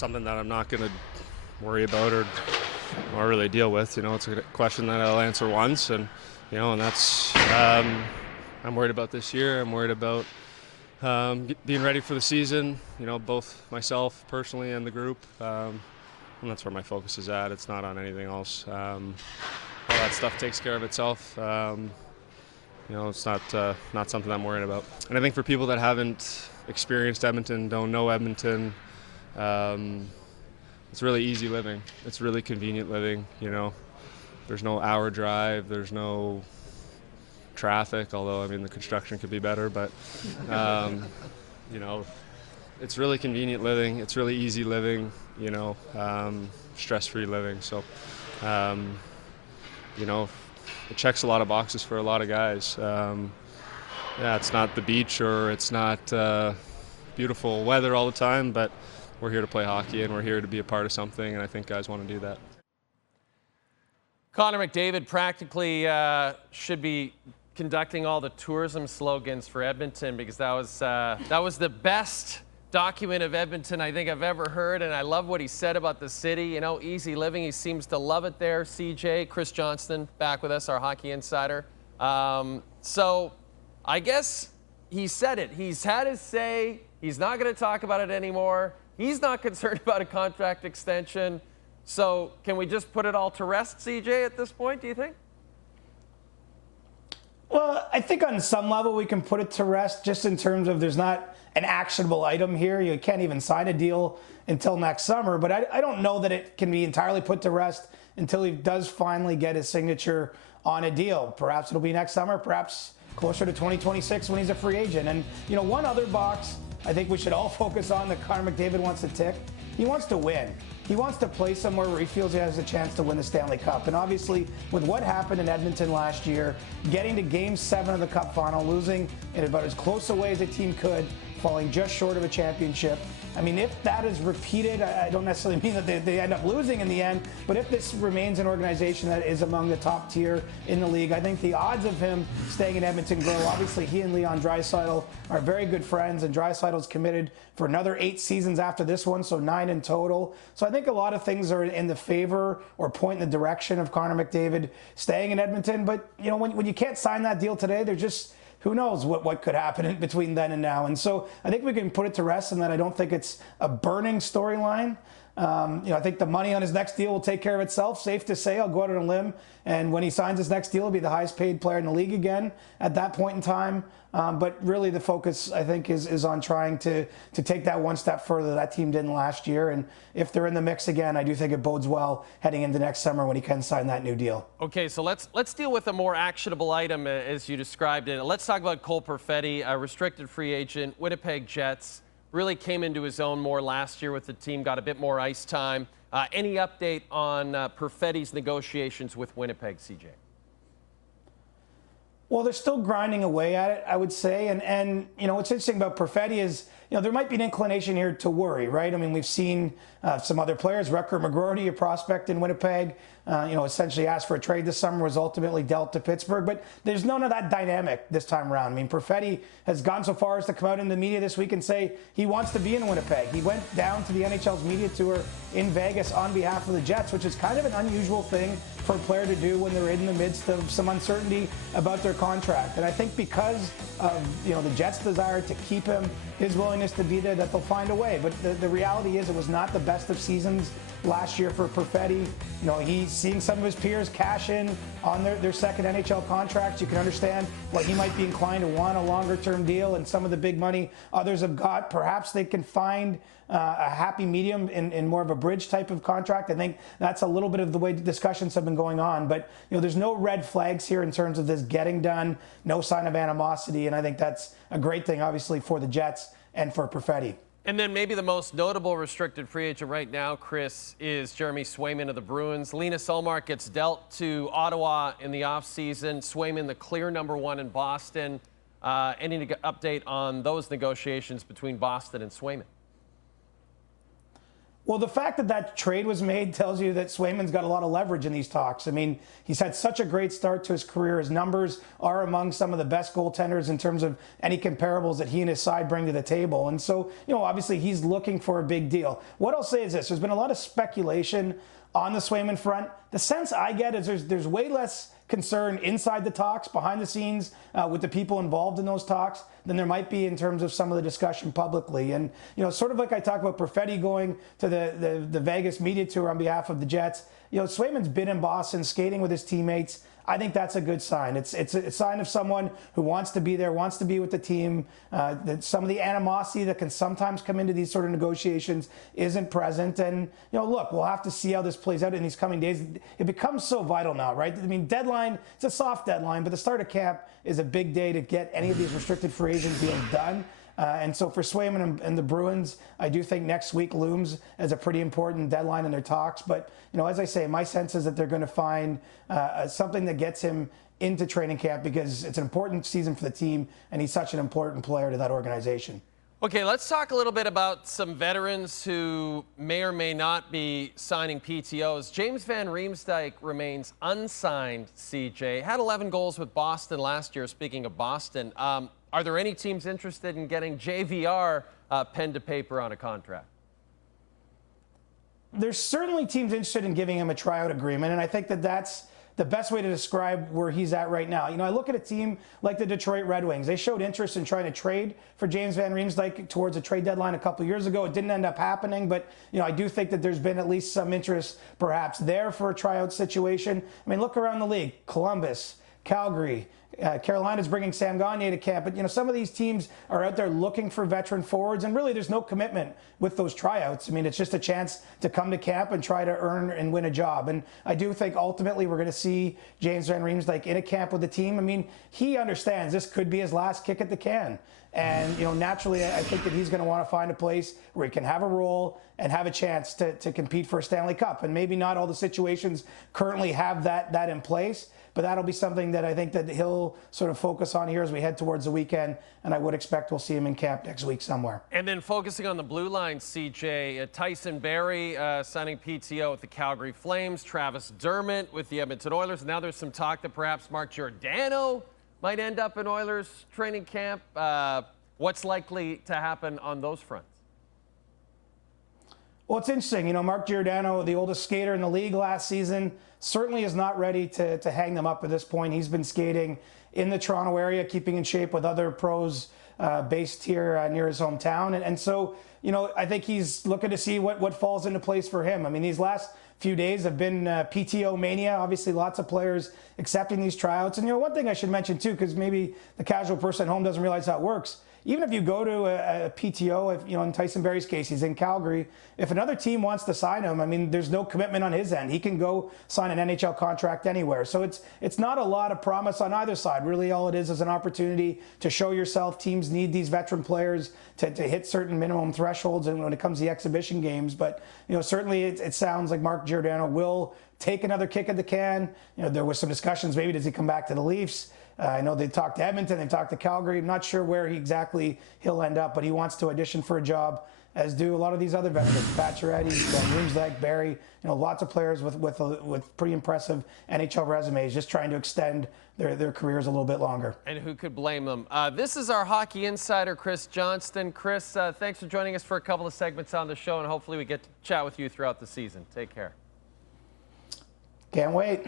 something that I'm not going to worry about or really deal with. It's a question that I'll answer once, and and that's I'm worried about this year. I'm worried about being ready for the season. Both myself personally and the group, and that's where my focus is at. It's not on anything else. All that stuff takes care of itself. It's not something I'm worried about. And I think for people that haven't experienced Edmonton, don't know Edmonton, it's really easy living. It's really convenient living. There's no hour drive. There's no traffic. Although the construction could be better, but it's really convenient living. It's really easy living. Stress-free living. So, it checks a lot of boxes for a lot of guys. It's not the beach or it's not beautiful weather all the time, but we're here to play hockey and we're here to be a part of something, and I think guys want to do that. Connor McDavid practically should be conducting all the tourism slogans for Edmonton, because that was the best document of Edmonton I think I've ever heard, and I love what he said about the city. Easy living. He seems to love it there. CJ, Chris Johnston, back with us, our hockey insider. So I guess he said it. He's had his say. He's not going to talk about it anymore. He's not concerned about a contract extension. So can we just put it all to rest, CJ, at this point, do you think? Well, I think on some level we can put it to rest, just in terms of there's not an actionable item here. You can't even sign a deal until next summer. But I don't know that it can be entirely put to rest until he does finally get his signature on a deal. Perhaps it'll be next summer, perhaps closer to 2026 when he's a free agent. And, one other box I think we should all focus on that Connor McDavid wants to tick. He wants to win. He wants to play somewhere where he feels he has a chance to win the Stanley Cup. And obviously, with what happened in Edmonton last year, getting to Game 7 of the Cup final, losing in about as close a way as a team could, falling just short of a championship. If that is repeated, I don't necessarily mean that they end up losing in the end, but if this remains an organization that is among the top tier in the league, I think the odds of him staying in Edmonton grow. Obviously, he and Leon Draisaitl are very good friends, and Draisaitl's committed for another 8 seasons after this one, so 9 in total. So I think a lot of things are in the favor or point in the direction of Connor McDavid staying in Edmonton. But, when you can't sign that deal today, there's just who knows what could happen in between then and now. And so I think we can put it to rest in that I don't think it's a burning storyline. I think the money on his next deal will take care of itself. Safe to say, I'll go out on a limb, and when he signs his next deal, he'll be the highest paid player in the league again at that point in time. But really the focus, I think, is on trying to take that one step further that team didn't last year. And if they're in the mix again, I do think it bodes well heading into next summer when he can sign that new deal. Okay, so let's deal with a more actionable item as you described it. Let's talk about Cole Perfetti, a restricted free agent, Winnipeg Jets. Really came into his own more last year with the team, got a bit more ice time. Any update on Perfetti's negotiations with Winnipeg, CJ? Well, they're still grinding away at it, I would say. And what's interesting about Perfetti is, there might be an inclination here to worry, right? We've seen some other players, Riek McGroarty, a prospect in Winnipeg, essentially asked for a trade this summer, was ultimately dealt to Pittsburgh. But there's none of that dynamic this time around. Perfetti has gone so far as to come out in the media this week and say he wants to be in Winnipeg. He went down to the NHL's media tour in Vegas on behalf of the Jets, which is kind of an unusual thing for a player to do when they're in the midst of some uncertainty about their contract. And I think because of the Jets' desire to keep him, his willingness to be there, that they'll find a way. But the reality is it was not the best of seasons last year for Perfetti. He's seeing some of his peers cash in on their second NHL contracts. You can understand why he might be inclined to want a longer-term deal, and some of the big money others have got. Perhaps they can find a happy medium in more of a bridge type of contract. I think that's a little bit of the way the discussions have been going on. But there's no red flags here in terms of this getting done, no sign of animosity, and I think that's a great thing, obviously, for the Jets and for Perfetti. And then maybe the most notable restricted free agent right now, Chris, is Jeremy Swayman of the Bruins. Linus Ullmark gets dealt to Ottawa in the offseason. Swayman, the clear #1 in Boston. Any update on those negotiations between Boston and Swayman? Well, the fact that that trade was made tells you that Swayman's got a lot of leverage in these talks. I mean, he's had such a great start to his career. His numbers are among some of the best goaltenders in terms of any comparables that he and his side bring to the table. And so, obviously he's looking for a big deal. What I'll say is this. There's been a lot of speculation on the Swayman front. The sense I get is there's way less concern inside the talks, behind the scenes, with the people involved in those talks than there might be in terms of some of the discussion publicly. And, sort of like I talked about Perfetti going to the Vegas media tour on behalf of the Jets, Swayman's been in Boston skating with his teammates. I think that's a good sign. It's a sign of someone who wants to be there, wants to be with the team. That some of the animosity that can sometimes come into these sort of negotiations isn't present. And, look, we'll have to see how this plays out in these coming days. It becomes so vital now, right? I mean, deadline, it's a soft deadline, but the start of camp is a big day to get any of these restricted free agent deals done. And so for Swayman and the Bruins, I do think next week looms as a pretty important deadline in their talks. But, as I say, my sense is that they're going to find something that gets him into training camp because it's an important season for the team and he's such an important player to that organization. Okay, let's talk a little bit about some veterans who may or may not be signing PTOs. James van Riemsdyk remains unsigned, CJ. Had 11 goals with Boston last year, speaking of Boston. Are there any teams interested in getting JVR pen to paper on a contract? There's certainly teams interested in giving him a tryout agreement, and I think that that's the best way to describe where he's at right now. I look at a team like the Detroit Red Wings. They showed interest in trying to trade for James van Riemsdyk towards a trade deadline a couple years ago. It didn't end up happening, but I do think that there's been at least some interest perhaps there for a tryout situation. I mean, look around the league. Columbus, Calgary, Carolina's bringing Sam Gagner to camp, but some of these teams are out there looking for veteran forwards, and really there's no commitment with those tryouts. I mean, it's just a chance to come to camp and try to earn and win a job. And I do think ultimately we're going to see James van Riemsdyk in a camp with the team. I mean, he understands this could be his last kick at the can. And, naturally, I think that he's going to want to find a place where he can have a role and have a chance to compete for a Stanley Cup. And maybe not all the situations currently have that in place, but that'll be something that I think that he'll sort of focus on here as we head towards the weekend. And I would expect we'll see him in camp next week somewhere. And then focusing on the blue line, CJ, Tyson Barrie signing PTO with the Calgary Flames, Travis Dermott with the Edmonton Oilers. Now there's some talk that perhaps Mark Giordano might end up in Oilers training camp. What's likely to happen on those fronts? Well, it's interesting. Mark Giordano, the oldest skater in the league last season, certainly is not ready to hang them up at this point. He's been skating in the Toronto area, keeping in shape with other pros based here near his hometown. And so, I think he's looking to see what falls into place for him. I mean, these last few days have been PTO mania. Obviously, lots of players accepting these tryouts. And, one thing I should mention, too, because maybe the casual person at home doesn't realize how it works. Even if you go to a PTO, in Tyson Barrie's case, he's in Calgary. If another team wants to sign him, I mean, there's no commitment on his end. He can go sign an NHL contract anywhere. So it's not a lot of promise on either side. Really, all it is an opportunity to show yourself. Teams need these veteran players to hit certain minimum thresholds, and when it comes to the exhibition games. But certainly it sounds like Mark Giordano will take another kick at the can. There was some discussions. Maybe does he come back to the Leafs? I know they talked to Edmonton, they talked to Calgary. I'm not sure where he'll end up, but he wants to audition for a job, as do a lot of these other veterans. Peretti, Riemsdyk, Barrie, lots of players with pretty impressive NHL resumes, just trying to extend their careers a little bit longer. And who could blame them? This is our hockey insider, Chris Johnston. Chris, thanks for joining us for a couple of segments on the show, and hopefully we get to chat with you throughout the season. Take care. Can't wait.